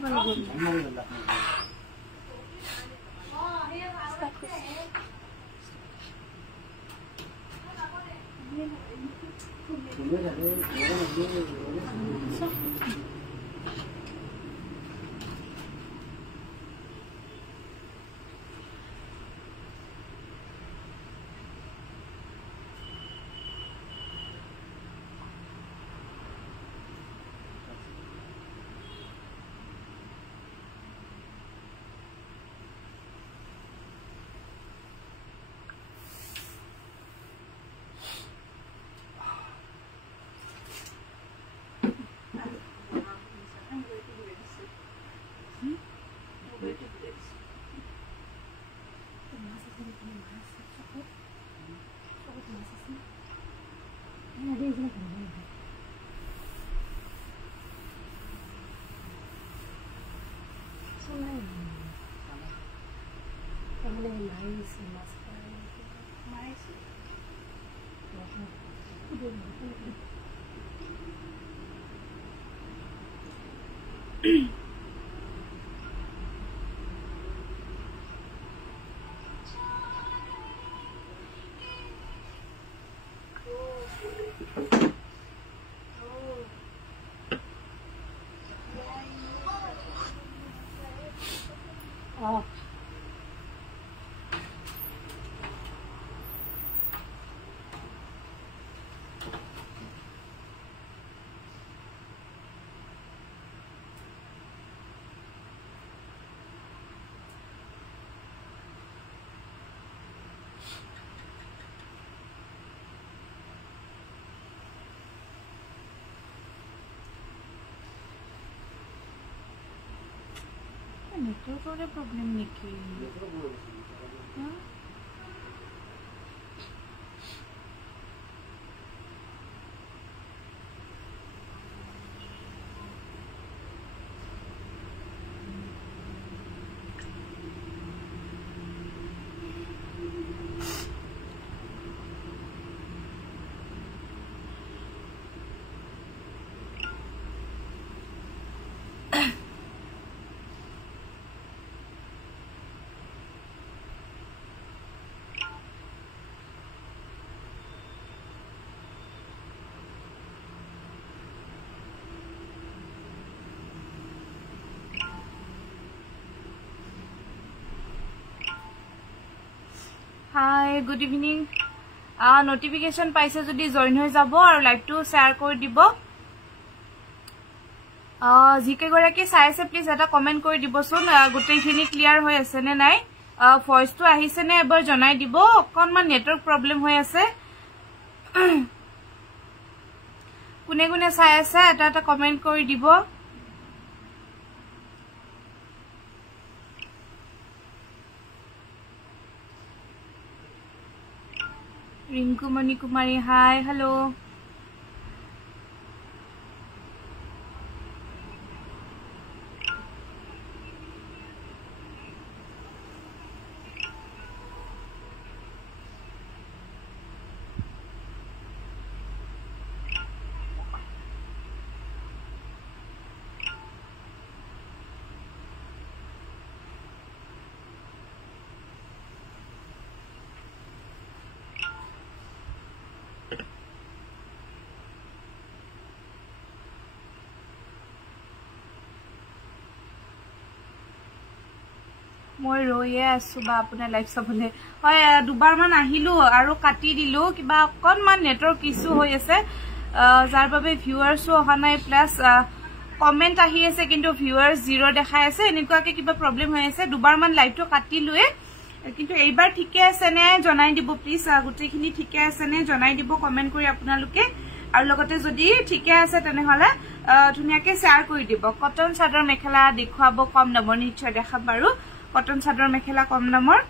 Network problem niki. Hi, good evening. Notification paise jodi join hoi jabo aru live to share kori dibo. Jike gora ki sai ase please eta comment kori dibo sun gotei khini clear hoi ase ne nai. Voice to ahise ne ebar janai dibo konman network problem hoi ase. Kune kune sai ase eta comment kori dibo. Rinku Mani Kumari, hi, hello. মই ৰয়ে আছো বা আপোনাৰ live চাবলে হয় দুবাৰ মান আহিলো আৰু কাটি দিলো কিবা অকনমান নেটৱৰ্ক ইছ্যু হৈ আছে যাৰ বাবে ভিউৱাৰ্সও অহা নাই প্লাস কমেন্ট আহি আছে কিন্তু ভিউৱাৰ্স 0 দেখাই আছে এনেকুৱাকে কিবা প্ৰবলেম হৈ আছে দুবাৰ মান লাইভটো কাটিলোৱে কিন্তু এইবাৰ ঠিকে আছে নে জনাই দিব প্লিজ গুটেখিনি ঠিকে আছে নে জনাই দিব কমেন্ট কৰি আপোনালোকে আৰু লগতে যদি ঠিকে আছে তেনেহলে ধুনিয়াকে শেয়াৰ কৰি দিব কটন চাদৰ মেখেলা দেখুৱাব কম দামৰ নিশ্চয় দেখাম বাৰু কটন চাদৰ মেখেলা কম দামৰ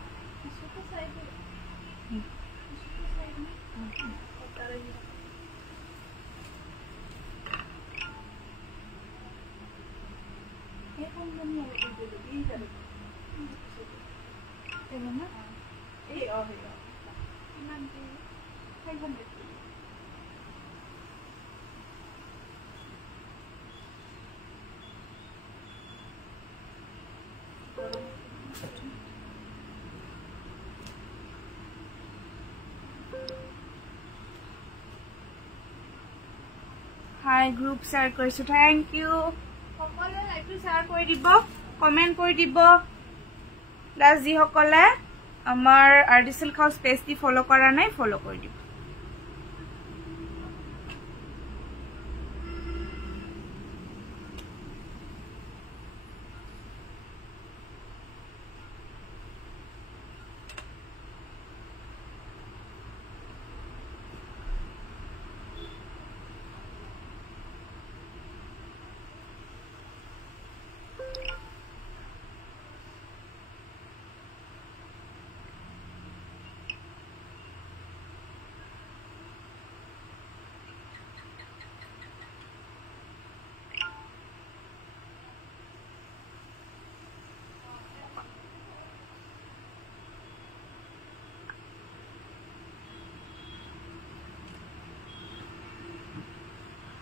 হাই গ্ৰুপ শ্বেয়াৰ কৰিছো থ্যাংক ইউ সকলোৱে লাইভটো শ্বেয়াৰ কৰি দিব কমেন্ট কৰি দিব প্লাস যি সকলে আমাৰ আৰডি চিল্ক হাউস পেজটি ফলো কৰা নাই ফলো কৰি দিব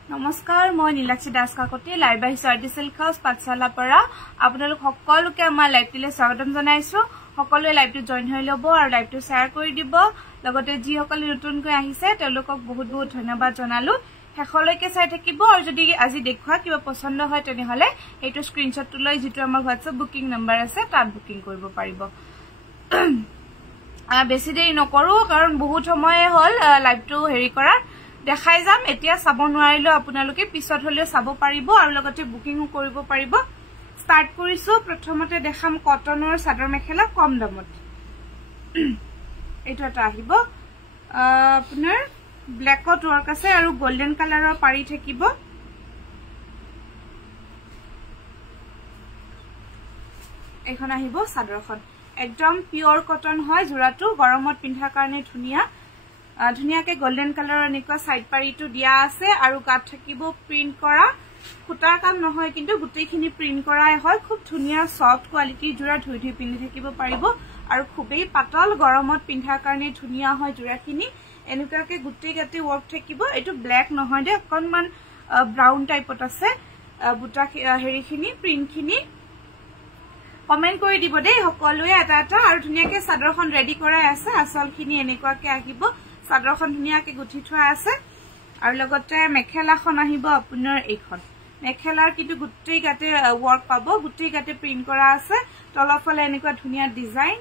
নমস্কাৰ মই নীলাক্ষী দাস কাকতি লাইভ আহিছো আৰডি চিল্ক হাউস পাঠশালা পৰা আপোনালোক সকলোকে আমাৰ লাইভটিলে স্বাগতম জনাইছো সকলোৱে লাইভটো জয়েন হৈ লব আৰু লাইভটো শ্বেয়াৰ কৰি দিব লগতে যি সকলে নতুনকৈ আহিছে তেওঁলোকক বহুত বহুত ধন্যবাদ জনালো হেখলৈকে চাই থাকিব আৰু যদি আজি দেখুৱা কিবা পছন্দ হয় তেনেহলে এইটো স্ক্ৰিনশ্বটটো লৈ যেটো আমাৰ WhatsApp বুকিং নম্বৰ আছে তাত বুকিং কৰিব পাৰিব বেছি দেৰি নকৰো কাৰণ বহুত সময় হল লাইভটো হেৰি কৰা দেখাই যাম এতিয়া চাব নোৱাৰিলো আপোনালোকে পিছত হলেও চাব পাৰিব আৰু লগতে বুকিংও কৰিব পাৰিব স্টাৰ্ট কৰিছো প্ৰথমতে দেখাম কটনৰ চাদৰ মেখেলা কম দামত এইটো এটা আহিব আপোনাৰ ব্ল্যাকত ওয়াৰ্ক আছে আৰু গোল্ডেন কালাৰৰ পাৰি থাকিব এখন আহিব চাদৰখন একদম পিওৰ কটন হয় জোৰাটো গৰমত পিন্ধাৰ কাৰণে ধুনিয়াকে গোল্ডেন কালাৰৰ এনেকুৱা সাইড পাৰিটো দিয়া আছে আৰু গাত থাকিব প্ৰিন্ট কৰা খুটাৰ কাম নহয় কিন্তু গুটেইখিনি প্ৰিন্ট কৰাই হয় খুব ধুনিয়া সফট কোৱালিটি জোৰা ধুই ধুই পিন্ধি থাকিব পাৰিব আৰু খুবেই পাতল গৰমত পিন্ধাৰ কাৰণে ধুনিয়া হয় জোৰাখিনি এনেকুৱাকে গুটেই গাতে ওয়াৰ্ক থাকিব এটো ব্ল্যাক নহয় দে অকনমান ব্ৰাউন টাইপত আছে বুটা হেৰিখিনি প্ৰিন্টখিনি কমেন্ট কৰি দিব দেই সকলোৱে এটা এটা আৰু ধুনিয়াকে চাদৰখন ৰেডি কৰাই আছে আসলখিনি এনেকুৱাকে আহিব চাদৰখন ধুনিয়াকে গুঠি থোৱা আছে আৰু লগতে মেখেলাখন আহিব আপোনাৰ এইখন মেখেলাৰ কিটো গুটেই গাতে ওয়াৰ্ক পাব গুটেই গাতে প্ৰিন্ট কৰা আছে তলফালে এনেকুৱা ধুনিয়া ডিজাইন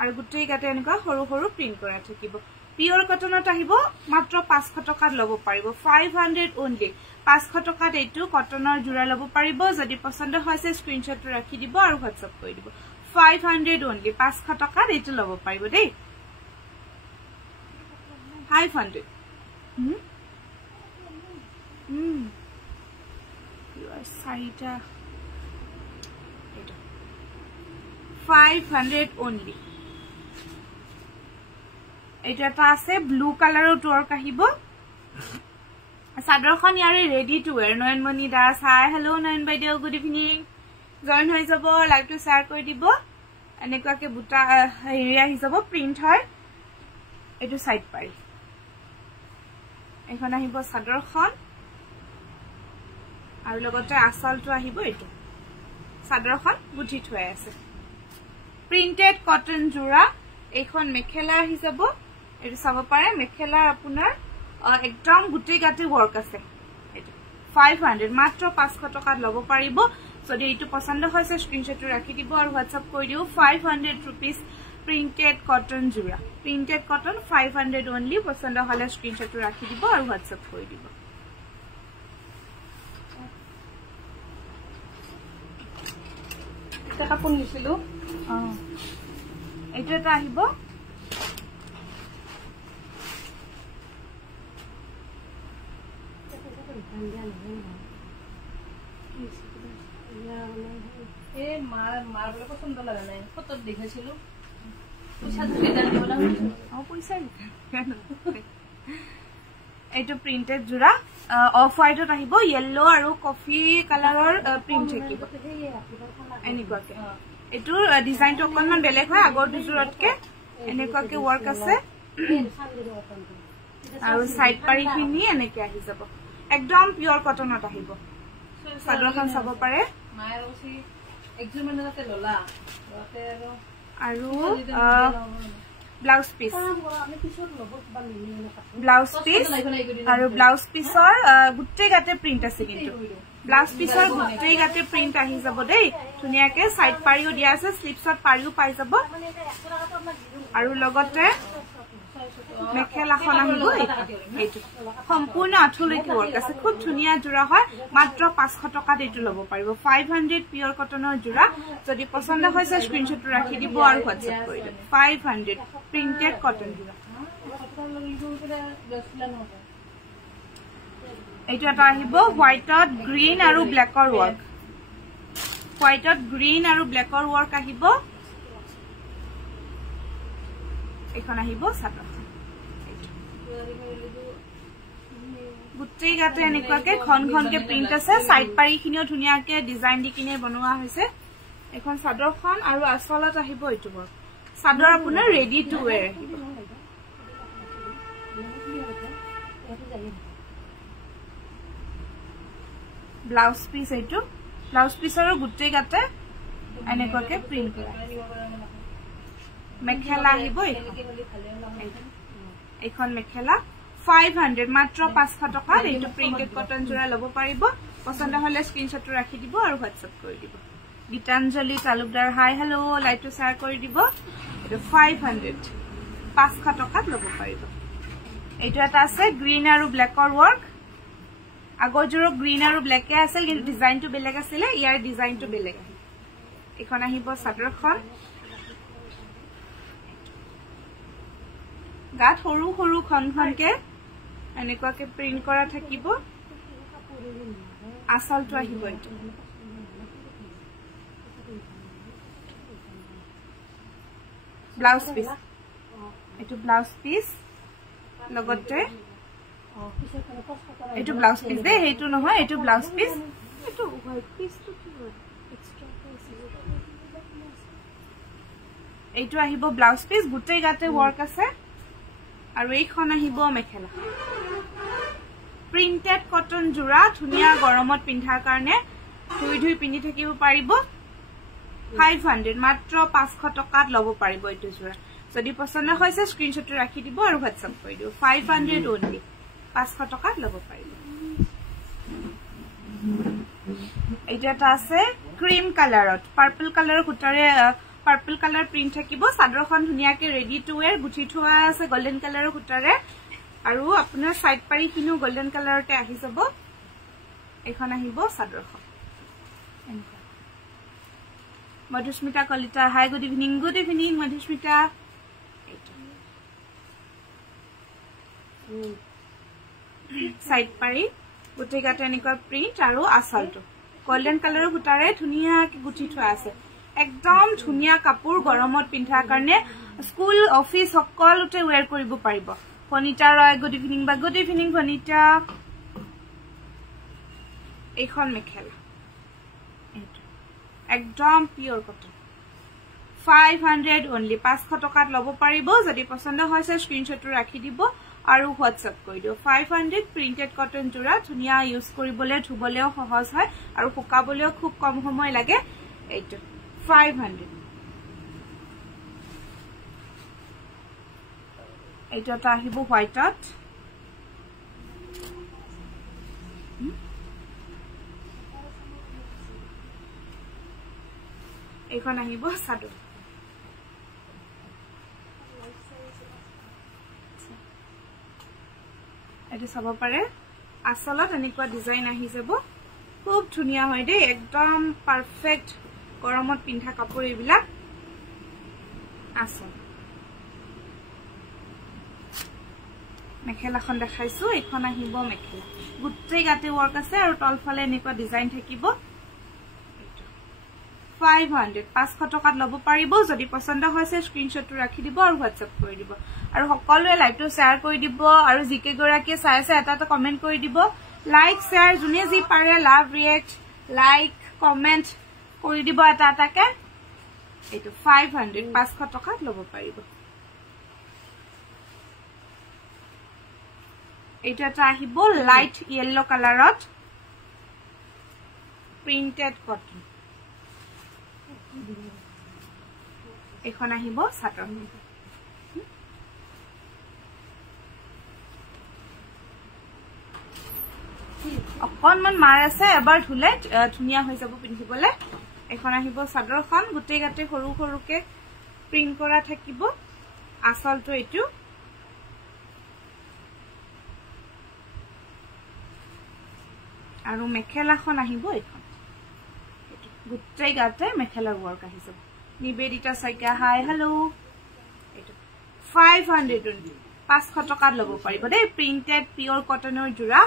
আৰু গুটেই গাতে এনেকুৱা সৰু সৰু প্ৰিন্ট কৰা থাকিব পিওৰ কটনত আহিব মাত্ৰ 500 টকাত লব পাৰিব 500 only 500 টকাত এইটো কটনৰ জোৰা লব পাৰিব যদি পছন্দ হৈছে স্ক্ৰিনশ্বট ৰাখি দিব আৰু WhatsApp কৰি দিব 500 only 500 টকাত এইটো লব পাৰিব দেই 500 চাৰিটা 500 only এটা এটা আছে ব্লু কালাৰৰ টৰ্ক আহিব চাদৰখন ইয়াৰে ready to wear Nayanmoni Das hi hello Nayan বাইদেউ গুড ইভিনিং জয়েন হৈ যাব লাইভটো শ্বেয়াৰ কৰি দিব এনেকুৱাকে বুটা হেৰি আহি যাব প্ৰিন্ট হয় এটো সাইড পাৰি এখন আহিব চাদৰখন আৰু লগতে আসলটো আহিব এটো চাদৰখন গুঠি থোৱা আছে প্ৰিন্টেড কটন জোৰা এইখন মেখেলা আহি যাব এটো চাব পাৰে মেখেলা আপোনাৰ একদম গুটেই গাতে ওয়াৰ্ক আছে এটো 500 মাত্ৰ 500 টকাত লব পাৰিব যদি এইটো পছন্দ হৈছে স্ক্ৰিনশ্বট ৰাখি দিব আৰু WhatsApp কৰি দিও 500 rupees প্ৰিন্টেড কটন জোৰা প্ৰিন্টেড কটন 500 only পছন্দ হলে স্ক্ৰিনশ্বট ৰাখি দিব আৰু WhatsApp কৰি দিব এটা কাপোৰ নিছিলো এইটো এটা আহিব পছন্দ লাগা নাই ফটোত দেখাইছিলো এইটো প্ৰিন্টেড জোৰা অফ হোৱাইটত আহিব ইয়েলো আৰু কফি কালাৰৰ প্ৰিন্ট থাকিব এনেকুৱাকে এইটো ডিজাইনটো অকনমান বেলেগ হয় আগৰ দুজোৰতকে এনেকুৱাকে ওয়াৰ্ক আছে আৰু সাইড পাৰিখিনি এনেকে আহি যাব একদম পিওৰ কটনত আহিব চাদৰখন চাব পাৰে আৰু ব্লাউজ পিস আৰু ব্লাউজ পিছৰ গুটেই গাতে প্ৰিন্ট আছে কিন্তু ব্লাউজ পিছৰ গুটেই গাতে প্ৰিন্ট আহি যাব দেই ধুনিয়াকে সাইড পাৰিও দিয়া আছে স্লিপছত পাৰিও পাই যাব আৰু লগতে মেখেলাখন আহিব এইটো সম্পূৰ্ণ আঠলৈকে ওয়াৰ্ক আছে খুব ধুনিয়া জোৰা হয় মাত্ৰ 500 টকাত এইটো ল'ব পাৰিব 500 পিওৰ কটনৰ জোৰা যদি পছন্দ হৈছে স্ক্ৰিনশ্বট ৰাখি দিব আৰু হোৱাটসএপ কৰি দিব 500 প্ৰিন্টেড কটন জোৰা এইটো এটা আহিব হোয়াইটত গ্ৰীন আৰু ব্ল্যাকৰ ওয়াৰ্ক হোয়াইটত গ্ৰীন আৰু ব্ল্যাকৰ ওয়াৰ্ক আহিব এখন আহিব সাদা গুটেই গাতে এনেকুৱাকে খন প্ৰিন্ট আছে সাইড পাৰিখিনিও ধুনিয়াকে ডিজাইন দি কিনে বনোৱা হৈছে এখন সাদৰখন আৰু আচলত আহিব এইটো বৰ সাদৰ আপোনাৰ ready to where blouse piece এইটো ব্লাউজ পিসৰ গুটেই গাতে এনেকুৱাকে প্ৰিন্ট কৰা মেখেলা আহিব এইখন মেখেলা 500 মাত্ৰ 500 টকা এইটো প্ৰিন্টেড কটন জোৰা ল'ব পাৰিব পছন্দ হলে স্ক্ৰিনশ্বট ৰাখি দিব আৰু হোৱাটসএপ কৰি দিব গীতাঞ্জলি তালুকদাৰ হাই হেল্ল লাইকটো শেয়াৰ কৰি দিব এইটো 500 500 টকাত ল'ব পাৰিব এইটো এটা আছে গ্ৰীন আৰু ব্ল্যাকৰ ওয়াৰ্ক আগৰ জোৰো গ্ৰীন আৰু ব্ল্যাকে আছিল কিন্তু ডিজাইনটো বেলেগ আছিল ইয়াৰ ডিজাইনটো বেলেগ এখন আহিব চাদৰখন গাত সৰু সৰু খনখনকে এনেকুৱাকে প্ৰিন্ট কৰা থাকিব আচলটো আহিব এইটো ব্লাউজ পিস এইটো ব্লাউজ পিস লগতে এইটো ব্লাউজ পিস দে হেইটো নহয় এইটো ব্লাউজ পিস এইটো হোয়াইট পিসটো কি হয় এক্সট্ৰা এইটো আহিব ব্লাউজ পিস গুটেই গাতে ওয়াৰ্ক আছে আৰু এইখন আহিব মেখেলা প্ৰিন্টেড কটন জোৰা ধুনিয়া গৰমত পিন্ধাৰ কাৰণে ধুই পিন্ধি থাকিব পাৰিব 500 মাত্ৰ 500 টকাত ল'ব পাৰিব এইটো জোৰা যদি পছন্দ হৈছে স্ক্ৰিনশ্বট ৰাখি দিব আৰু হোৱাটসএপ কৰি দিব 500 only 500 টকাত ল'ব পাৰিব এইটা এটা আছে ক্ৰীম কালাৰত পাৰ্পল কালাৰৰ খুটাৰে পাৰ্পল কালাৰ প্ৰিন্ট থাকিব সাদৰখন ধুনিয়াকে ৰেডি টু ওয়্যাৰ গুঠি থোৱা আছে গোল্ডেন কালাৰৰ খুটাৰে আৰু আপোনাৰ সাইড পাৰিখিনিও গোল্ডেন কালাৰতে আহি যাব এখন আহিব সাদৰখন Madhusmita Kalita hi good evening Madhusmita side পাৰি গুটি গাতে এনেকুৱা প্ৰিন্ট আৰু আচলটো গোল্ডেন কালাৰৰ খুটাৰে ধুনিয়াকে গুঠি থোৱা আছে একদম ধুনিয়া কাপোৰ গৰমত পিন্ধাৰ কাৰণে স্কুল অফিস সকলোতে ওয়্যাৰ কৰিব পাৰিব ফনিতা ৰয় গুড ইভিনিং ফনিতা এইখন মেখেলা একদম পিওৰ কটন 500 only 500 টকাত ল'ব পাৰিব যদি পছন্দ হৈছে স্ক্ৰিনশ্বট ৰাখি দিব আৰু হোৱাটসএপ কৰি দিও 500 প্ৰিন্টেড কটন জোৰা ধুনিয়া ইউজ কৰিবলে ধুবলেও সহজ হয় আৰু শুকাবলেও খুব কম সময় লাগে এইটো 500 এইটো এটা আহিব হোয়াইটত এইখন আহিব সাদৰ এটো চাব পাৰে আসলত এনেকুৱা ডিজাইন আহি যাব খুব ধুনিয়া হয় দেই একদম পাৰফেক্ট গৰমত পিন্ধা কাপোৰ এইবিলাক আসল মেখেলাখন দেখাইছো এখন আহিব মেখেলা গুটেই গাতে ওয়াৰ্ক আছে আৰু তলফালে এনেকুৱা ডিজাইন থাকিব 500 500 টকাত ল'ব পাৰিব যদি পছন্দ হৈছে স্ক্ৰিনশ্বট ৰাখি দিব আৰু হোৱাটসএপ কৰি দিব আৰু সকলোৱে লাইভটো শেয়াৰ কৰি দিব আৰু জিকে গৰাকী চাই আছে এটা কমেন্ট কৰি দিব লাইক শেয়াৰ জুনে যি পাৰে লাভ ৰিয়েক্ট লাইক কমেন্ট কৰি দিব এটাকে এইটো 500 500 টকাত ল'ব পাৰিব এইটো এটা আহিব লাইট ইয়েলো কালাৰত প্ৰিন্টেড কটন এখন আহিব সাদৰ অকণমান মাৰ আছে এবাৰ ধুলে ধুনীয়া হৈ যাব পিন্ধিবলে এখন আহিব চাদৰখন গুটেই গাতে সৰু সৰুকে প্ৰিন্ট কৰা থাকিব আসলটো এটো আৰু মেখেলাখন আহিব এখন গুটেই গাতে মেখেলাৰ ওয়ার্ক আহি যাব নিবেদিতা সাইকা হাই হেল্ল এটো 500 500 টকাত লব পাৰিব দেই প্ৰিন্টেড পিওৰ কটনৰ জোৰা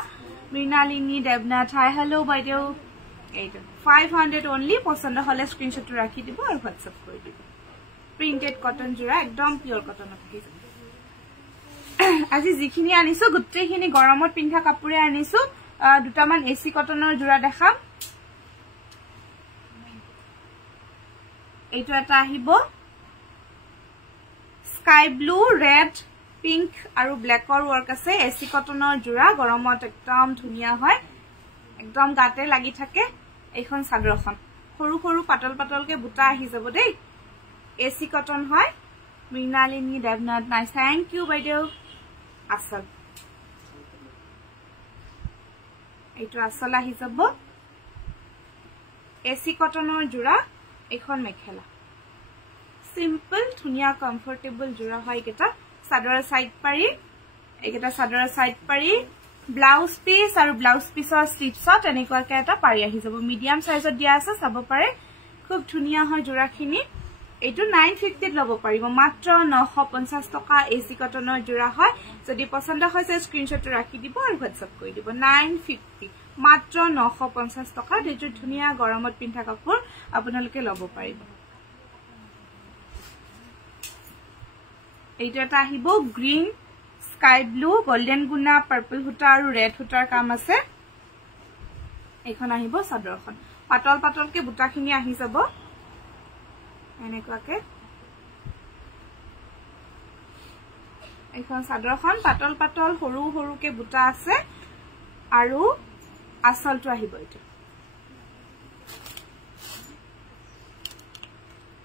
মৃণালিনী দেবনাথ হাই হেল্ল বাইদেউ এইটো 500 only পছন্দ হলে স্ক্রিনশট ৰাখি দিব আৰু WhatsApp কৰি দিব প্ৰিন্টেড কটন জোৰা একদম পিওৰ কটনত আহি যাব আজি যিখিনি আনিছো গুটেইখিনি গৰমত পিন্ধা কাপোৰে আনিছো দুটামান এসি কটনৰ জোৰা দেখাম এইটো এটা আহিব স্কাই ব্লু ৰেড পিঙ্ক আৰু ব্ল্যাকৰ ওয়াৰ্ক আছে এসি কটনৰ জোৰা গৰমত একদম ধুনিয়া হয় একদম গাতে লাগি থাকে এইখন চাদৰখন সৰু সৰু পাতল পাতলকে বুটা আহি যাব দেই এসি কটন হয় Mrinalini Debnath nice thank you বাইদেউ আসল এইটো আসল আহি যাব এসি কটনৰ জোৰা এখন মেখেলা সিম্পল ধুনিয়া কমফৰ্টেবল জোৰা হয় এটা সাদৰ সাইড পাৰি এটা সাদৰ সাইড পাৰি ব্লাউজ পিস আৰু ব্লাউজ পিসৰ স্লিপছত এনেকুৱাকে এটা পাৰি আহি যাব মিডিয়াম সাইজত দিয়া আছে চাব পাৰে খুব ধুনিয়া হয় জোৰাখিনি এইটো 950 লব পাৰিব মাত্ৰ 950 টকা এসি কটনৰ জোৰা হয় যদি পছন্দ হৈছে স্ক্ৰিনশট ৰাখি দিব আৰু WhatsApp কৰি দিব 950 মাত্ৰ 950 টকা এইটো ধুনিয়া গৰমত পিন্ধা কাপোৰ আপোনালোকে লব পাৰিব এইটো এটা আহিব গ্ৰীন স্কাই ব্লু গোল্ডেন গুনা পাৰ্পল হুটা আৰু ৰেড হুটাৰ কাম আছে এখন আহিব চাদৰখন পাতল পাতলকে বুটাখিনি আহি যাব এনেকুৱাকে এখন চাদৰখন পাতল পাতল সৰু সৰুকে বুটা আছে আৰু আসলটো আহিব এইটো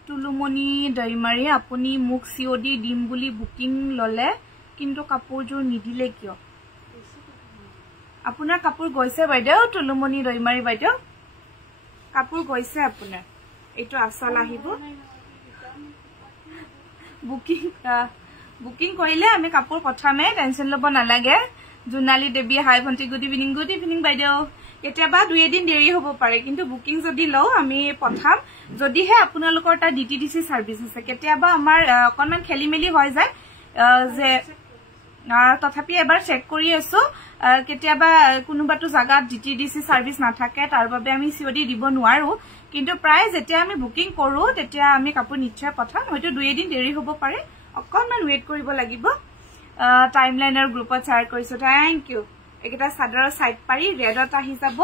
তুলুমনি দৈমাৰী আপুনি মুখ সিওডি দিম বুলি বুকিং ললে কিন্তু কাপোৰজোৰ নিদিলে কিয় আপোনাৰ কাপোৰ গৈছে বাইদেউ তুলুমনি দৈমাৰী বাইদেউ কাপোৰ গৈছে আপোনাৰ এইটো আসল আহিব বুকিং কৰিলে আমি কাপোৰ পঠামে টেনশন লব নালাগে জুনালী দেৱী হাই ভন্টি গুড ইভিনিং বাইদেউ কেতিয়াবা দুই এদিন দেৰি হ'ব পাৰে কিন্তু বুকিং যদি লও আমি পঠাম যদিহে আপোনালোকৰ তা ডিটিডিসি সাৰ্ভিস আছে কেতিয়াবা আমাৰ অকনমান খেলিমেলি হৈ যায় যে তথাপি এবাৰ চেক কৰি আছো কেতিয়াবা কোনোবাটো জাগাত ডিটিডিসি সাৰ্ভিস নাথাকে তাৰ বাবে আমি সিওডি দিব নোৱাৰো কিন্তু প্ৰায় যেতিয়া আমি বুকিং কৰো তেতিয়া আমি কাপোৰ নিশ্চয় পঠাম হয়তো দুই এদিন দেৰি হ'ব পাৰে অকনমান ওয়েট কৰিব লাগিব টাইমলাইনৰ গ্ৰুপত শেয়াৰ কৰিছো থ্যাংক ইউ এটা সাদৰৰ সাইড পাৰি ৰেডত আহি যাব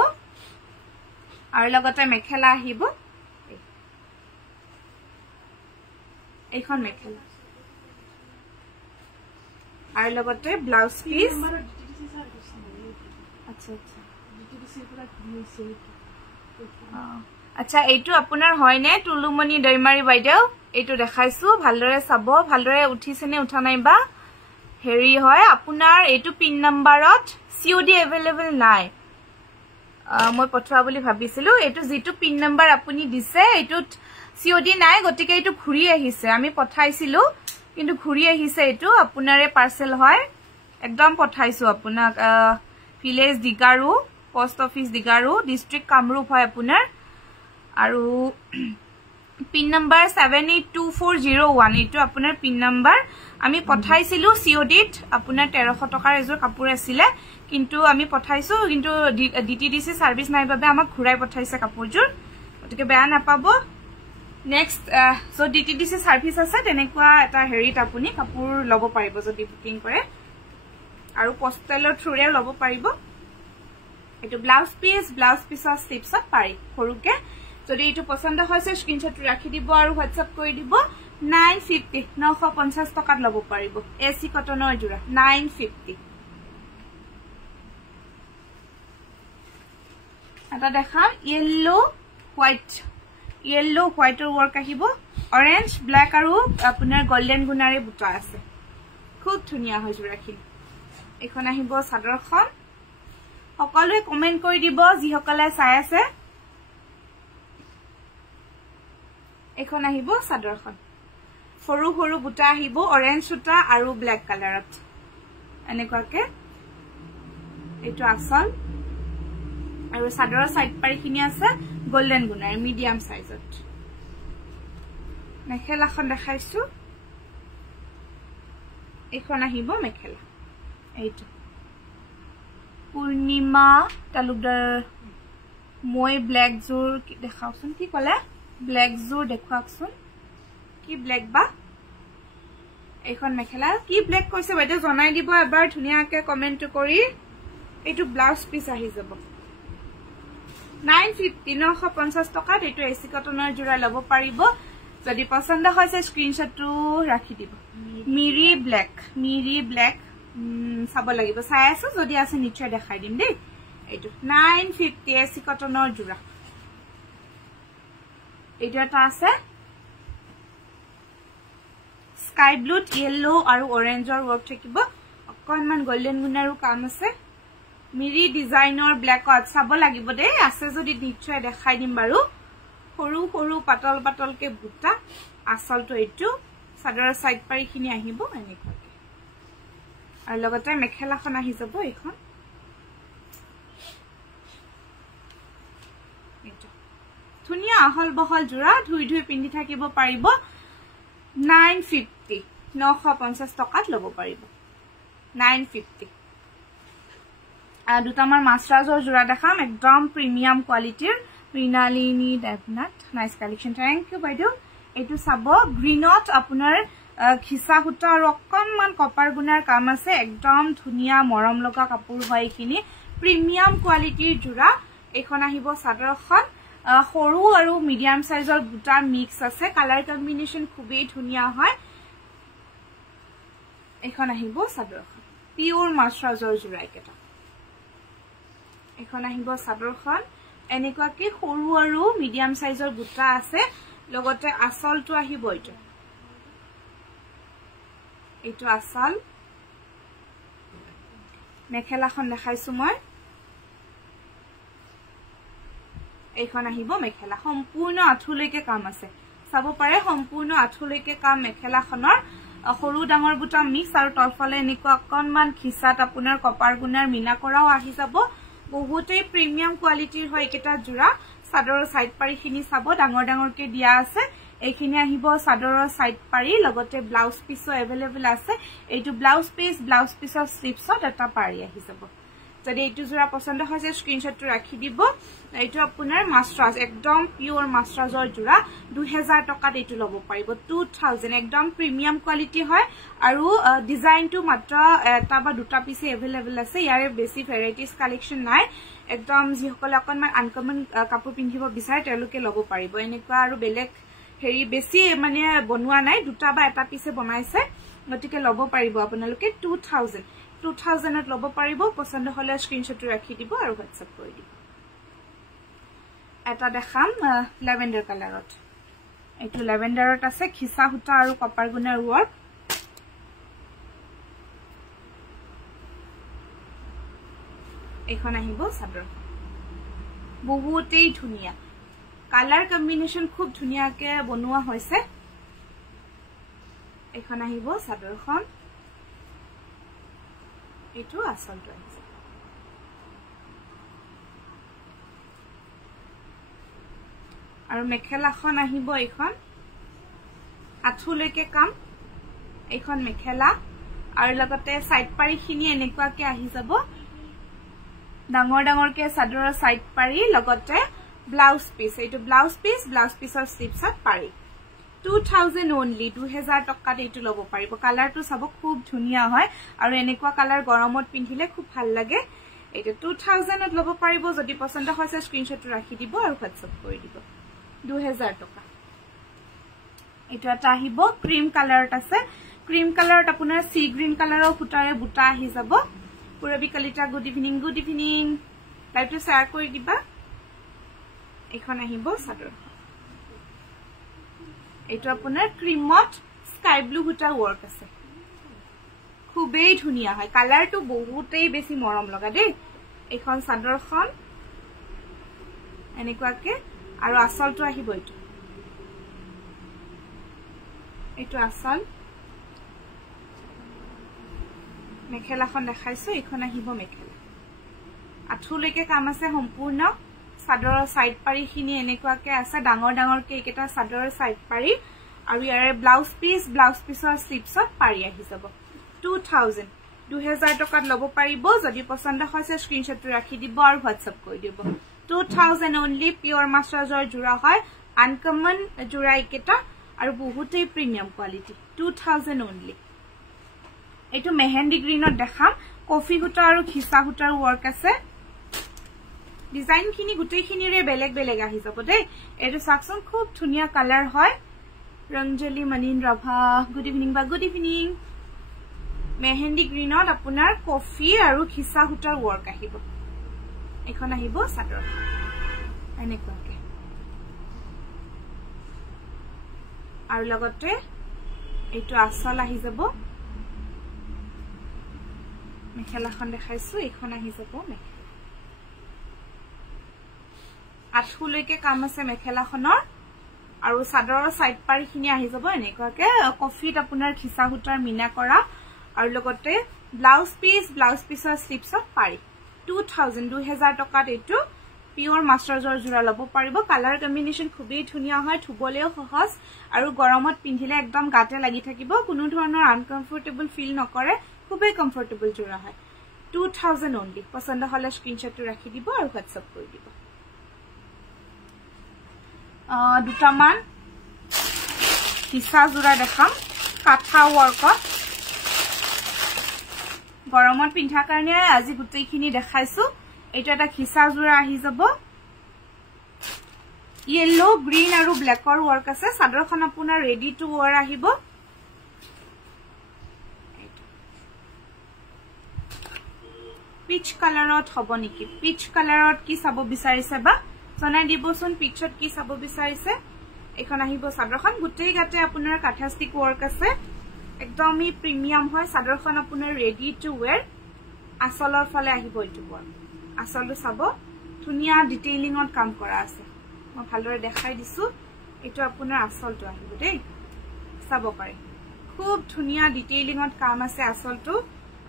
আৰু লগতে মেখেলা আহিব এইখন মেখেলা আৰু লগতে ব্লাউজ পিস আচ্ছা এইটো আপোনাৰ হয় নে তুলুমনি দৈমাৰী বাইদেউ এইটো দেখাইছো ভালদৰে চাব ভালদৰে উঠিছে নে উঠা নাই বা হেৰি হয় আপোনাৰ এইটো পিন নম্বৰত সিওডি अवेलेबल নাই মই পঠোৱা বুলি ভাবিছিলো এইটো যেটো পিন নম্বৰ আপুনি দিছে এইটোত সিওডি নাই গতিকে এইটো ঘুৰি আহিছে আমি পঠাইছিলো কিন্তু ঘুৰি আহিছে এইটো আপোনাৰে পাৰ্সেল হয় একদম পঠাইছো আপোনাক village Digaru post office Digaru district Kamrup হয় আপোনাৰ আৰু পিন নম্বৰ 782401 এইটো আপোনাৰ পিন নম্বৰ আমি পঠাইছিলো সিওডিত আপোনাৰ 1300 টকাৰ এজোৰ কাপোৰ আছিল কিন্তু আমি পঠাইছো কিন্তু ডিটিডিসি সাৰ্ভিস নাই বাবে আমাক ঘুৰাই পঠাইছে কাপোৰজোৰ গতিকে বেয়া নাপাব নেক্সট সো ডিটিডিসি সাৰ্ভিস আছে তেনেকুৱা এটা হেৰিত আপুনি কাপোৰ লব পাৰিব যদি বুকিং কৰে আৰু পোষ্টেলৰ থ্ৰুৰে লব পাৰিব এটো ব্লাউজ পিসৰ স্লিপছত পাৰি সৰুকে যদি এটো পছন্দ হৈছে স্ক্ৰিনশট ৰাখি দিব আৰু WhatsApp কৰি দিব 950 টকাত লব পাৰিব এসি কটনৰ জোৰা 950 এটা দেখাম ইয়েলো হোয়াইটৰ ওয়াৰ্ক আহিব অৰেঞ্জ ব্ল্যাক আৰু আপোনাৰ গোল্ডেন গুনাৰে বুটা আছে খুব ধুনিয়া হৈ জোৰাখিনি এখন আহিব চাদৰখন সকলোৱে কমেন্ট কৰি দিব যিসকলে চাই আছে এখন আহিব চাদৰখন সৰু সৰু বুটা আহিব অৰেঞ্জ সুতা আৰু ব্ল্যাক কালাৰত এনেকুৱাকে এইটো আসল আৰু চাদৰৰ সাইড পাৰিখিনি আছে গোল্ডেন গুনাৰ মিডিয়াম সাইজত মেখেলাখন দেখাইছো এখন আহিব মেখেলা এইটো পূৰ্ণিমা তালুকদাৰ মই ব্ল্যাক জোৰ দেখাওছন কি কলে ব্ল্যাক জোৰ দেখুৱাকছন কি ব্ল্যাক বা এখন মেখেলা কি ব্ল্যাক কৈছে বাইদেউ জনাই দিব এবাৰ ধুনিয়াকে কমেন্ট কৰি এইটো ব্লাউজ পিস আহি যাব 950 টকা এইটো এসি কটনৰ জোৰা লব পাৰিব যদি পছন্দ হৈছে স্ক্ৰিনশ্বটটো ৰাখি দিব মিৰি ব্ল্যাক চাব লাগিব চাই আছো যদি আছে নিশ্চয় দেখাই দিম দেই এইটো 950 এসি কটনৰ জোৰা এইটো এটা আছে স্কাই ব্লুত ইয়েলো আৰু অৰেঞ্জৰ ওয়াৰ্ক থাকিব অকনমান গোল্ডেন গুনাৰো কাম আছে মিৰি ডিজাইনৰ ব্ল্যাকত চাব লাগিব দেই আছে যদি নিশ্চয় দেখাই দিম বাৰু সৰু সৰু পাতল পাতলকে বুটা আসলটো এইটো চাদৰৰ সাইড পাৰিখিনি আহিব এনেকুৱাকে আৰু লগতে মেখেলাখন আহি যাব এইখন এইটো ধুনিয়া আহল বহল জোৰা ধুই ধুই পিন্ধি থাকিব পাৰিব 950 টকাত লব পাৰিব 950 দুটামাৰ মাস্টাৰজৰ জোৰা দেখাম একদম প্ৰিমিয়াম কোৱালিটিৰ Rinalini Devnath nice collection thank you বাইদেউ এইটো চাব গ্ৰীনত আপোনাৰ খিসা হুটা আৰু অকনমান কপাৰ গুনাৰ কাম আছে একদম ধুনিয়া মৰম লগা কাপোৰ হয় এইখিনি প্ৰিমিয়াম কোৱালিটিৰ জোৰা এখন আহিব চাদৰখন সৰু আৰু মিডিয়াম সাইজৰ বুটা মিক্স আছে কালাৰ কম্বিনেশন খুবেই ধুনিয়া হয় এখন আহিব চাদৰখন পিওৰ মাস্টাৰজৰ জোৰা এটা এখন আহিব চাদৰখন এনেকুৱাকে সৰু আৰু মিডিয়াম সাইজৰ বুটা আছে লগতে আসলটো আহিব এইটো আসল মেখেলাখন দেখাইছো মই এইখন আহিব মেখেলা সম্পূৰ্ণ আঠুলৈকে কাম আছে চাব পাৰে সম্পূৰ্ণ আঠুলৈকে কাম মেখেলাখনৰ সৰু ডাঙৰ বুটা মিক্স আৰু তলফালে এনেকুৱা অকনমান খিসাত আপোনাৰ কপাৰ গুনাৰ মিনা কৰাও আহি যাব বহুতেই প্ৰিমিয়াম কোৱালিটিৰ হয় এটা জোৰা চাদৰৰ সাইড পাৰিখিনি চাব ডাঙৰ ডাঙৰকে দিয়া আছে এইখিনি আহিব চাদৰৰ সাইড পাৰি লগতে ব্লাউজ পিসো अवेलेबल আছে এইটো ব্লাউজ পিসৰ স্লিপছত এটা পাৰি আহি যাব যদি এইটো জোৰা পছন্দ হৈছে স্ক্ৰিনশ্বটটো ৰাখি দিব এইটো আপোনাৰ মাস্টাৰ্স একদম পিওৰ মাস্টাৰ্সৰ জোৰা 2000 টকাত এইটো লব পাৰিব 2000 একদম প্ৰিমিয়াম কোৱালিটি হয় আৰু ডিজাইনটো মাত্ৰ এটা বা দুটা পিছে अवेलेबल আছে ইয়াৰে বেছি ভেৰাইটিজ কালেকশন নাই একদম যিসকলে অকনমান আনকমন কাপোৰ পিন্ধিব বিচাৰে তেওঁলোকে লব পাৰিব এনেকুৱা আৰু বেলেগ হেৰি বেছি মানে বনোৱা নাই দুটা বা এটা পিছে বনাইছে গতিকে লব পাৰিব আপোনালোকে 2000ত লব পাৰিব পছন্দ হলে স্ক্ৰিনশ্বটটো ৰাখি দিব আৰু হোৱাটসএপ কৰি দিব এটা দেখাম লেভেন্ডাৰ কালাৰত এইটো লেভেন্ডাৰত আছে খিসা হুটা আৰু কপাৰ গুনাৰ ওয়াৰ্ক এখন আহিব চাদৰ বহুতেই ধুনিয়া কালাৰ কম্বিনেশন খুব ধুনিয়াকে বনোৱা হৈছে এখন আহিব চাদৰখন এইটো আসলটো আছে আৰু মেখেলাখন আহিব এইখন আঠুলৈকে কাম এইখন মেখেলা আৰু লগতে সাইড পাৰিখিনি এনেকুৱাকে আহি যাব ডাঙৰ ডাঙৰকে চাদৰৰ সাইড পাৰি লগতে ব্লাউজ পিস এইটো ব্লাউজ পিসৰ স্লিপছত পাৰি 2000 only 2000 টকাত এইটো লব পাৰিব কালাৰটো চাব খুব ধুনিয়া হয় আৰু এনেকুৱা কালাৰ গৰমত পিন্ধিলে খুব ভাল লাগে এইটো 2000ত লব পাৰিব যদি পছন্দ হৈছে স্ক্ৰিনশ্বটটো ৰাখি দিব আৰু হোৱাটসএপ কৰি দিব 2000 টকা এইটো এটা আহিব ক্ৰীম কালাৰত আছে ক্ৰীম কালাৰত আপোনাৰ সি গ্ৰীন কালাৰৰ ফুটাৰে বুটা আহি যাব পুৰবি কলিতা গুড ইভিনিং লাইভটো শেয়াৰ কৰি দিবা এখন আহিব চাদৰ এইটো আপোনাৰ ক্ৰীমত স্কাই ব্লু হুটাৰ ওয়াৰ্ক আছে খুবেই ধুনিয়া হয় কালাৰটো বহুতেই বেছি মৰম লগা দেই এইখন চাদৰখন এনেকুৱাকে আৰু আসলটো আহিব এইটো আসল মেখেলাখন দেখাইছো এইখন আহিব মেখেলা আঠুলৈকে কাম আছে সম্পূৰ্ণ চাদৰৰ সাইড পাৰিখিনি এনেকুৱাকে আছে ডাঙৰ ডাঙৰকে এইকেটা চাদৰৰ সাইড পাৰি আৰু ইয়াৰে ব্লাউজ পিছৰ স্লিপছত পাৰি আহি যাব 2000 টকাত লব পাৰিব যদি পছন্দ হৈছে স্ক্ৰিনশ্বটটো ৰাখি দিব আৰু হোৱাটসএপ কৰি দিব 2000 only পিওৰ মাস্টাৰজৰ জোৰা হয় আনকমন জোৰা এইকেটা আৰু বহুতেই প্ৰিমিয়াম কোৱালিটি 2000 only এইটো মেহেন্দি গ্ৰীনত দেখাম কফি হুটা আৰু খিসা হুটাৰ ওয়াৰ্ক আছে ডিজাইন খিনি গুটেইখিনিৰে বেলেগ বেলেগ আহি যাব দেই এটো সাকসন খুব ধুনিয়া কালাৰ হয় ৰঞ্জলি মনিন ৰাভা গুড ইভিনিং মেহেন্দি গ্ৰীনত আপোনাৰ কফি আৰু খিসা হুটাৰ ওয়াৰ্ক আহিব এখন আহিব চাদৰ এনেকুৱাকে আৰু লগতে এইটো আসল আহি যাব মেখেলাখন দেখাইছো এইখন আহি যাব আঠুলৈকে কাম আছে মেখেলাখনৰ আৰু চাদৰৰ সাইড পাৰিখিনি আহি যাব এনেকুৱাকে কফিত আপোনাৰ খিসা হুটাৰ মিনা কৰা আৰু লগতে ব্লাউজ পিছৰ স্লিপছত পাৰি 2000 টকাত এইটো পিওৰ মাস্টাৰজৰ জোৰা লব পাৰিব কালাৰ কম্বিনেশন খুবেই ধুনিয়া হয় থুবলেও সহজ আৰু গৰমত পিন্ধিলে একদম গাতে লাগি থাকিব কোনো ধৰণৰ আনকমফৰ্টেবল ফিল নকৰে খুবেই কমফৰ্টেবল জোৰা হয় 2000 only পছন্দ হলে স্ক্ৰিনশ্বটটো ৰাখি দিব আৰু হোৱাটসএপ কৰি দিব দুটামান খিসা জোৰা দেখাম কাঠা ওয়াৰ্কত গৰমত পিন্ধা কাৰণে আজি গুটেইখিনি দেখাইছো এইটো এটা খিসা জোৰা আহি যাব ইয়েলো গ্ৰীন আৰু ব্ল্যাকৰ ওয়াৰ্ক আছে চাদৰখন আপোনাৰ ৰেডি টু ওয়াৰ আহিব পিচ কালাৰত হ'ব নেকি পিচ কালাৰত কি চাব বিচাৰিছে বা জনাই দিবচোন পিচত কি চাব বিচাৰিছে এখন আহিব চাদৰখন গুটেই গাতে আপোনাৰ কাঠাষ্টিক ওয়াৰ্ক আছে একদমই প্ৰিমিয়াম হয় চাদৰখন আপোনাৰ ৰেডি টু ওয়্যাৰ আসলৰ ফালে আহিব এইটো ওয়াৰ্ক আসলটো চাব ধুনিয়া ডিটেইলিংত কাম কৰা আছে মই ভালদৰে দেখাই দিছো এইটো আপোনাৰ আসলটো আহিব দেই চাব পাৰে খুব ধুনিয়া ডিটেইলিংত কাম আছে আসলটো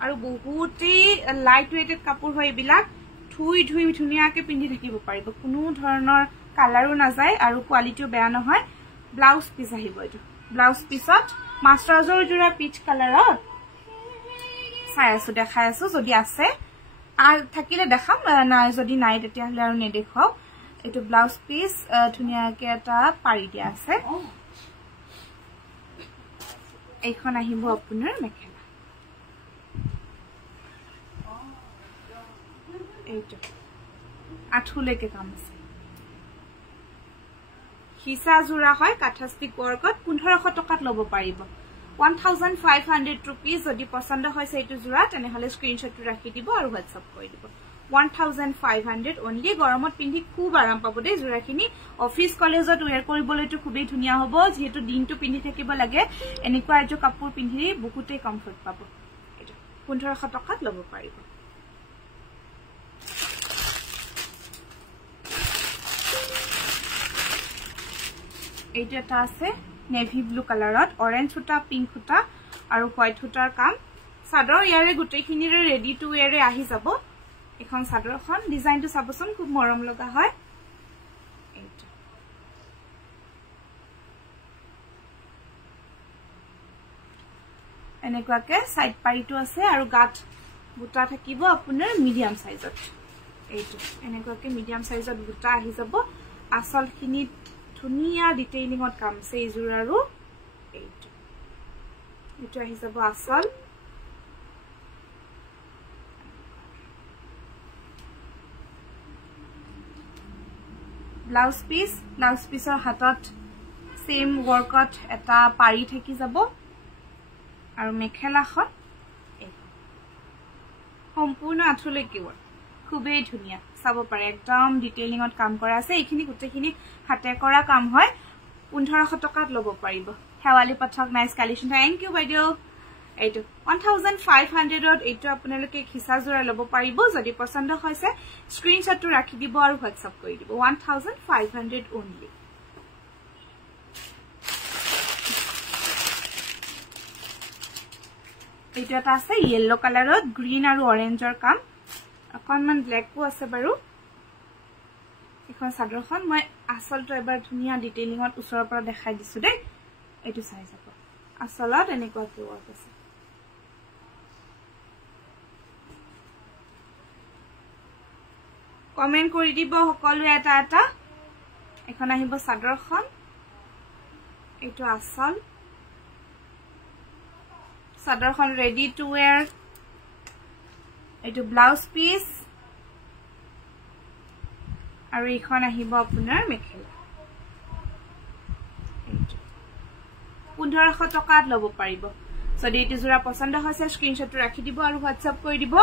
আৰু বহুতেই লাইট ওয়েটেড কাপোৰ হয় এইবিলাক ধুই ধুনিয়াকে পিন্ধি থাকিব পাৰিব কোনো ধৰণৰ কালাৰো নাযায় আৰু কোৱালিটিও বেয়া নহয় ব্লাউজ পিস আহিব এইটো ব্লাউজ পিছত মাস্টাৰজৰ জোৰা পিচ কালাৰত চাই আছো দেখাই আছো যদি আছে আৰ থাকিলে দেখাম নাই যদি নাই তেতিয়াহলে আৰু নেদেখাও এইটো ব্লাউজ পিস ধুনিয়াকে এটা পাৰি দিয়া আছে এইখন আহিব আপোনাৰ মেখেলা এইটো আঠুলৈকে কাম আছে খিসা জোৰা হয় কাঠাষ্টিক ওয়াৰ্কত 1500 টকাত লব পাৰিব 1500 rupees যদি পছন্দ হৈছে এইটো জোৰা তেনেহলে স্ক্ৰিনশ্বটটো ৰাখি দিব আৰু হোৱাটসএপ কৰি দিব 1500 only গৰমত পিন্ধি খুব আৰাম পাব দেই জোৰাখিনি অফিস কলেজত ওয়্যাৰ কৰিবলৈটো খুবেই ধুনিয়া হ'ব যেহেতু দিনটো পিন্ধি থাকিব লাগে এনেকুৱা এজো কাপোৰ পিন্ধি বহুতেই কমফৰ্ট পাব এইটো 1500 টকাত লব পাৰিব এইটো এটা আছে নেভি ব্লু কালাৰত অৰেঞ্জ হুটা পিংক হুটা আৰু হোৱাইট হুটাৰ কাম চাদৰ ইয়াৰে গুটেইখিনিৰে ৰেডি টু ওয়্যাৰে আহি যাব এখন চাদৰখন ডিজাইনটো চাবচোন খুব মৰম লগা হয় এইটো এনেকুৱাকে সাইড পাৰিটো আছে আৰু গাত বুটা থাকিব আপোনাৰ মিডিয়াম সাইজত এইটো এনেকুৱাকে মিডিয়াম সাইজত বুটা আহি যাব আসলখিনি ধুনিয়া ডিটেইলিংত কাম আছে এই জোৰাৰো এইটো আহি যাব আসল ব্লাউজ পিছৰ হাতত সেম ওয়াৰ্কত এটা পাৰি থাকি যাব আৰু মেখেলাখন সম্পূৰ্ণ আঠুলৈকে ওয়াৰ্ক খুবেই ধুনিয়া চাব পাৰে একদম ডিটেইলিংত কাম কৰা আছে এইখিনি গুটেইখিনি হাতে কৰা কাম হয় 1500 টকাত লব পাৰিব হেৱালি পাঠক নাইস কালেকশন থ্যাংক ইউ বাইদেউ এইটো 1500 এইটো আপোনালোকে খিসা জোৰা লব পাৰিব যদি পছন্দ হৈছে স্ক্ৰিনশ্বটটো ৰাখি দিব আৰু WhatsApp কৰি দিব 1500 only এইটো এটা আছে yellow কালাৰত গ্ৰীন আৰু অৰেঞ্জৰ কাম অকনমান ব্ল্যাকও আছে বাৰু এখন সাদৰখন মই আসলটো এবাৰ ধুনিয়া ডিটেইলিংত ওচৰৰ পৰা দেখাই দিছো দেই এইটো চাই যাব আসলত এনেকুৱা কি ৱৰ্ক আছে কমেন্ট কৰি দিব সকলো এটা এটা এখন আহিব সাদৰখন এইটো আসল সাদৰখন ৰেডি টু ওয়্যাৰ এইটো ব্লাউজ পিস আৰু এখন আহিব আপোনাৰ মেখেলা 1500 টকাত লব পাৰিব যদি এটো জোৰা পছন্দ হৈছে স্ক্ৰিনশ্বটটো ৰাখি দিব আৰু WhatsApp কৰি দিব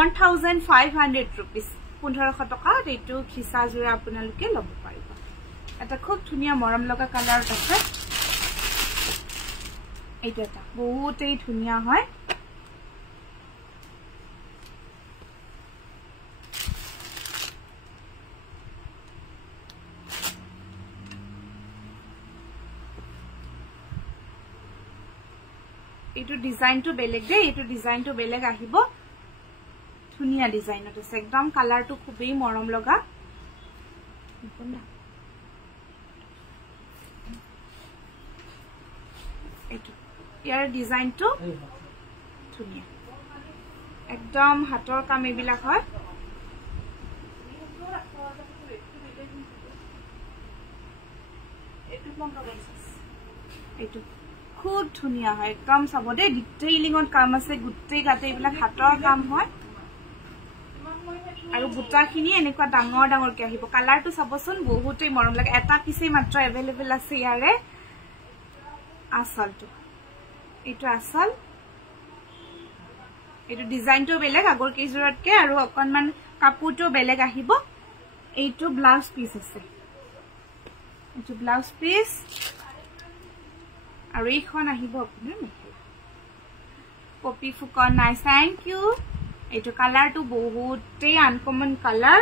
1500 rupees 1500 টকাত এটো খিসা জোৰা আপোনালোকে লব পাৰিব এটা খুব ধুনিয়া মৰম লগা কালাৰত আছে এইটো এটা বহুতেই ধুনিয়া হয় এইটো ডিজাইনটো বেলেগ দে এইটো ডিজাইনটো বেলেগ আহিব ধুনিয়া ডিজাইনত আছে একদম কালাৰটো খুবেই মৰম লগা এইটো ইয়াৰ ডিজাইনটো ধুনিয়া একদম হাতৰ কাম এবিলাক হয় এইটো খুব ধুনিয়া হয় একদম চাব দে ডিটেইলিংত কাম আছে গুটেই গাতে এবিলাক হাতৰ কাম হয় আৰু বুটাখিনি এনেকুৱা ডাঙৰ ডাঙৰকে আহিব কালাৰটো চাবচোন বহুতেই মৰম লাগে এটা পিছে মাত্ৰ अवेलेबल আছে ইয়াৰে আসলটো এইটো আসল এইটো ডিজাইনটো বেলেগ আগৰ কেজুৰতকে আৰু অকনমান কাপোৰটো বেলেগ আহিব এইটো ব্লাউজ পিস আছে এইটো ব্লাউজ পিস আৰু এইখন আহিব আপোনাৰ মেখেলা কপি ফুকন নাই থ্যাংক ইউ এইটো কালাৰটো বহুতেই আনকমন কালাৰ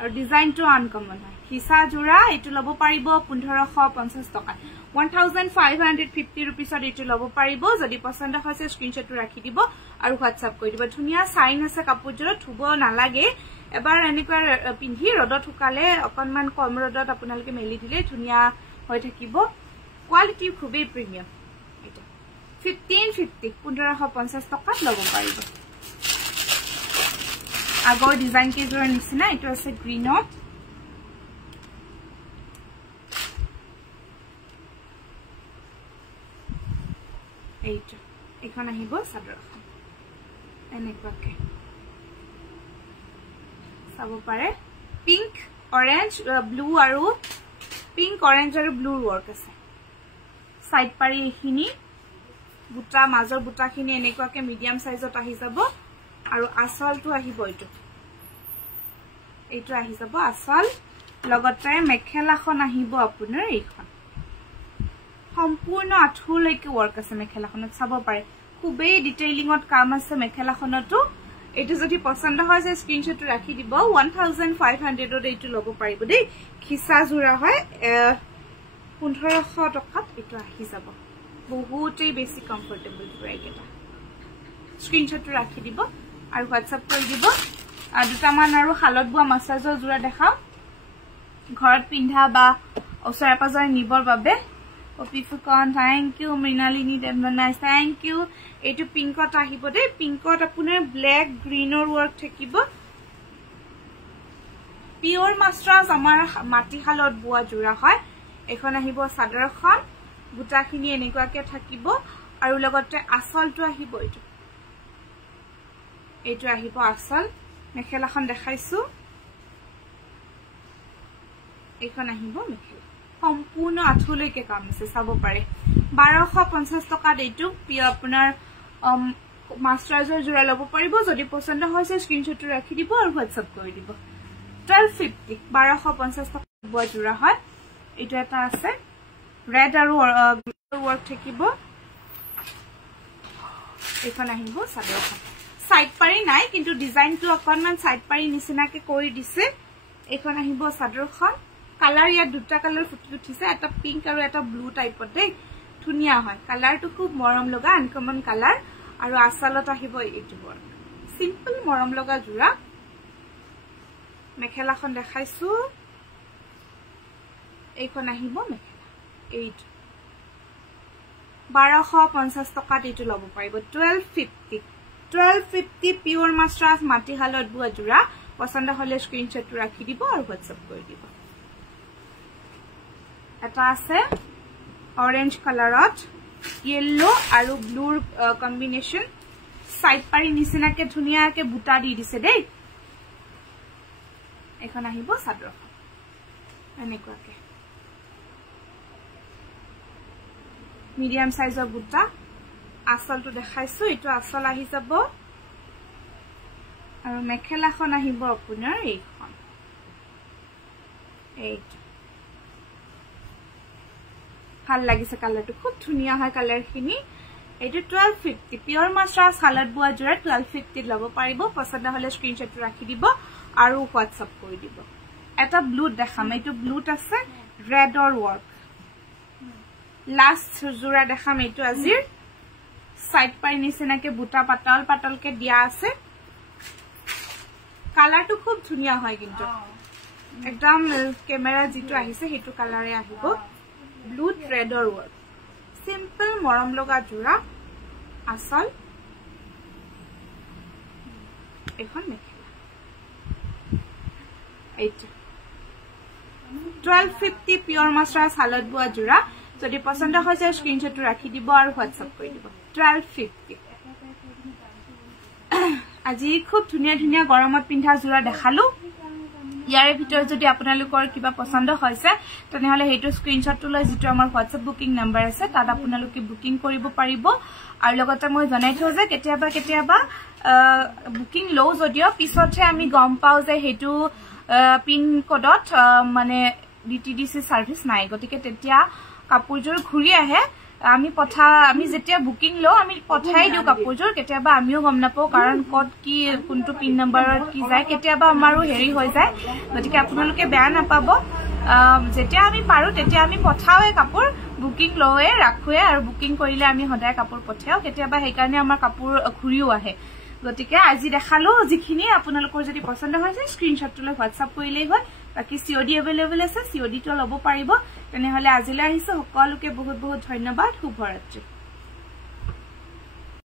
আৰু ডিজাইনটো আনকমন হয় খিসা জোৰা এইটো লব পাৰিব 1550 টকা 1550 rupeesত এইটো লব পাৰিব যদি পছন্দ হৈছে স্ক্ৰিনশ্বটটো ৰাখি দিব আৰু WhatsApp কৰি দিব ধুনিয়া সাইন আছে কাপোৰজোৰত থুব নালাগে এবাৰ এনেকুৱা পিন্ধি ৰদত শুকালে অকনমান কম ৰদত আপোনালোকে মেলি দিলে ধুনিয়া হৈ থাকিব কোৱালিটি খুবেই প্ৰিমিয়াম এটা 1550 টকাত লব পাৰিব আগৰ ডিজাইন কেজৰ নিচিনা এইটো আছে গ্ৰীনত এইটো এখন আহিব সাদৰখন এনেকুৱাকে চাব পাৰে পিংক অৰেঞ্জ ব্লু আৰু পিংক অৰেঞ্জ আৰু ব্লুৰ ৱৰ্ক আছে সাইড পাৰি এখিনি বুটা মাজৰ বুটাখিনি এনেকুৱাকে মিডিয়াম সাইজত আহি যাব আৰু আসলটো আহিব এইটো আহি যাব আসল লগতে মেখেলাখন আহিব আপোনাৰ এইখন সম্পূৰ্ণ আঠুলৈকে ৱৰ্ক আছে মেখেলাখনত চাব পাৰে খুবেই ডিটেইলিংত কাম আছে মেখেলাখনতো এইটো যদি পছন্দ হয় যে স্ক্ৰিনশ্বটটো ৰাখি দিব 1500 ত এইটো লব পাৰিব দেই খিসা জোৰা হয় 1500 টকাত এইটো আহি যাব বহুতেই বেছি কমফৰ্টেবল প্ৰাইস এটা স্ক্ৰিনশ্বটটো ৰাখি দিব আৰু WhatsApp কৰি দিব দুটামান আৰু হালত বুৱা মাছাজৰ জোৰা দেখাও ঘৰত পিন্ধা বা ওচৰে পাজৰে নিবৰ বাবে Kopi Phukan thank you Mrinalini Devnai thank you এইটো পিংকত আহিব দে পিংকত আপোনাৰ ব্ল্যাক গ্ৰীনৰ ৱৰ্ক থাকিব পিওৰ মাস্টাৰ্স আমাৰ মাটি হালত বুৱা জোৰা হয় এখন আহিব সাদৰখন বুটাখিনি এনেকুৱাকে থাকিব আৰু লগতে আসলটো আহিব এইটো আহিব আসল মেখেলাখন দেখাইছো এখন আহিব মেখেলা সম্পূৰ্ণ আঠুলৈকে কাম আছে চাব পাৰে 1250 টকাত এইটো আপোনাৰ মাস্টাৰ্সৰ জোৰা লব পাৰিব যদি পছন্দ হৈছে স্ক্ৰিনশ্বটটো ৰাখি দিব আৰু WhatsApp কৰি দিব 1250 1250 টকা বুৱা জোৰা হয় এইটো এটা আছে ৰেড আৰু ৱৰ্ক থাকিব এইখন আহিব চাদৰখন সাইড পাৰি নাই কিন্তু ডিজাইনটো অকনমান সাইড পাৰি নিচিনাকে কৰি দিছে এইখন আহিব চাদৰখন কালাৰ ইয়া দুটা কালাৰ ফুটি উঠিছে এটা পিংক আৰু এটা ব্লু টাইপৰ দেই ধুনিয়া হয় কালাৰটো খুব মৰম লগা আনকমন কালাৰ আৰু আছালত আহিব এইটো বৰ সিম্পল মৰম লগা জোৰা মেখেলাখন দেখাইছো এইখন আহিব মেখেলা এইট 1250 টকাত এইটো লব পাৰিব 1250 পিওৰ মাস্টাৰ্স মাটিহালত বুৱা জোৰা পছন্দ হলে স্ক্ৰিনশ্বট ৰাখি দিব আৰু WhatsApp কৰি দিব এটা আছে অৰেঞ্জ কালাৰত ইয়েলো আৰু ব্লুৰ কম্বিনেশন সাইড পাৰি নিচিনাকে ধুনিয়াকে বুটা দি দিছে দেই এখন আহিব চাদৰখন এনেকুৱাকে মিডিয়াম সাইজৰ বুটা আসলটো দেখাইছো এটো আসল আহি যাব আৰু মেখেলাখন আহিব আপোনাৰ এইখন এইট ভাল লাগিছে কালাৰটো খুব ধুনিয়া হয় কালাৰখিনি এটো 1250 পিওৰ মাস্টাৰ্স হালত বুৱা জোৰা 1250 লব পাৰিব পছন্দ হলে স্ক্ৰিনশ্বট ৰাখি দিব আৰু WhatsApp কৰি দিব এটা ব্লু দেখাম এটো ব্লুত আছে ৰেডৰ ওয়াৰ্ক লাস্ট জোৰা দেখাম এটো আজিৰ সাইড পাৰি নিচিনাকে বুটা পাতল পাতলকে দিয়া আছে কালাৰটো খুব ধুনিয়া হয় কিন্তু একদম ক্যামেৰা যেটো আহিছে হেতু কালাৰে আহিব ব্লু ৰেডৰ ওয়াৰ্ক সিম্পল মৰম লগা জোৰা আসল এখন মেখেলা 1250 পিওৰ মাস্টাৰ্স হালত বুৱা জোৰা যদি পছন্দ হয় যায় স্ক্ৰিনশ্বট ৰাখি দিব আৰু WhatsApp কৰি দিব 1250 আজি খুব ধুনিয়া ধুনিয়া গৰমত পিন্ধা জোৰা দেখালো ইয়াৰে ভিতৰত যদি আপোনালোকৰ কিবা পছন্দ হৈছে তেনেহলে হেতু স্ক্ৰিনশ্বটটো লৈ যেটো আমাৰ WhatsApp বুকিং নম্বৰ আছে তাত আপোনালোকে বুকিং কৰিব পাৰিব আৰু লগতে মই জনাই থওঁ যে কেতিয়াবা বুকিং লও যদিও পিছতহে আমি গম পাও যে হেতু পিন কোডত মানে DTDC সার্ভিস নাই গতিকে তেতিয়া কাপোৰজোৰ ঘুৰি আহে আমি যেতিয়া বুকিং লও আমি পঠাই দিও কাপোৰজোৰ কেতিয়াবা আমিও গম নাপাও কাৰণ কত কি কোনটো পিন নম্বৰত কি যায় কেতিয়াবা আমাৰো হেৰি হৈ যায় গতিকে আপোনালোকে বেয়া নাপাব যেতিয়া আমি পাৰো তেতিয়া আমি পঠাওয়ে কাপোৰ বুকিং লওয়ে ৰাখোয়ে আৰু বুকিং কৰিলে আমি সদায় কাপোৰ পঠাও কেতিয়াবা সেই কাৰণে আমাৰ কাপোৰ ঘুৰিও আহে গতিকে আজি দেখালো যিখিনি আপোনালোকৰ যদি পছন্দ হৈছে স্ক্ৰিনশ্বটটো লৈ WhatsApp কৰিলেই হ'ল বাকি COD अवेलेबल আছে COD টো লব পাৰিব তেনেহলে আজিলৈ আহিছো সকলোকে বহুত বহুত ধন্যবাদ শুভৰাত্ৰি